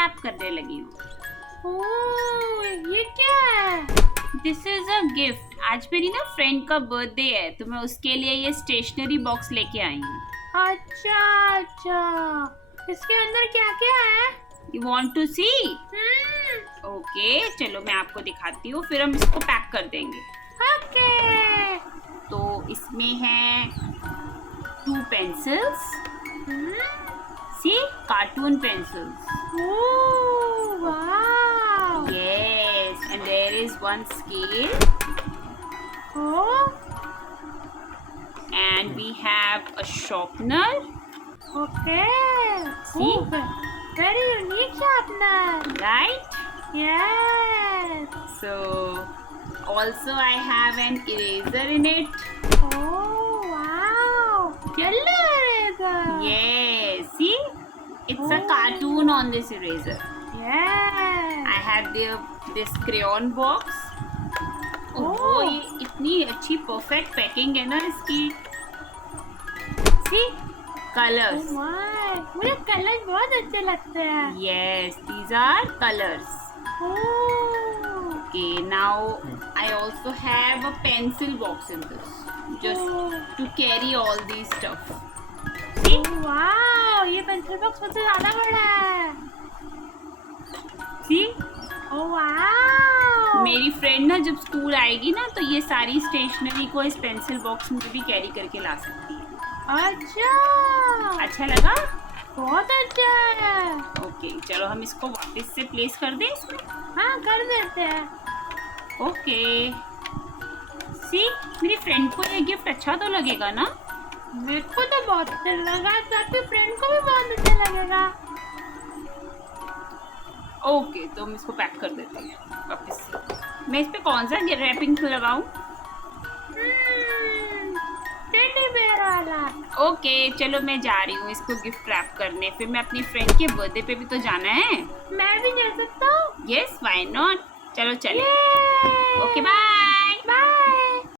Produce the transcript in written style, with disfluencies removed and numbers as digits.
Rap करने लगी हूँ। ओह, ये क्या है? This is a gift. आज मेरी ना फ्रेंड का बर्थडे है तो मैं उसके लिए ये स्टेशनरी बॉक्स लेके आई हूँ। अच्छा अच्छा, इसके अंदर क्या क्या है? You want to see? Okay, चलो मैं आपको दिखाती हूँ, फिर हम इसको पैक कर देंगे। ओके। तो इसमें है 2 pencils, see cartoon pencils. Oh wow. Yes, and there is 1 scale, oh and we have a sharpener. Okay. See? Very unique sharpener. Right? Yes. So also I have an eraser in it. Oh wow, yellow eraser. Yes, see? It's a Oh. cartoon on this eraser. Yes. I have this crayon box. Oh. ये इतनी अच्छी perfect packing है ना इसकी। See? Colors. Oh my, मुझे colour बहुत अच्छे लगते हैं। Yes, these are colors. Oh. Okay, now I also have a pencil box in this, just to carry all these stuff. See? Oh, wow, ये pencil box मुझसे ज्यादा बड़ा है। See? Oh wow. मेरी फ्रेंड ना जब स्कूल आएगी ना तो ये सारी स्टेशनरी को इस पेंसिल बॉक्स में भी कैरी करके ला सकती है। अच्छा लगा? बहुत अच्छा है। ओके, चलो हम इसको वापस से प्लेस कर दें इसमें। हाँ, कर देते हैं। ओके, सी मेरी फ्रेंड को ये गिफ्ट अच्छा तो लगेगा ना? मेरे को तो बहुत अच्छा लगा, तो आपकी फ्रेंड को भी बहुत अच्छा लगेगा। ओके, तो हम इसको पैक कर देते हैं वापस से। मैं इस पे कौन सा रैपिंग लगाऊं? टेडी बेयर वाला। ओके, चलो मैं जा रही हूँ इसको गिफ्ट रैप करने, फिर मैं अपनी फ्रेंड के बर्थडे पे भी तो जाना है। मैं भी जा सकता हूँ? Yes, why not. चलो चले। Okay, bye.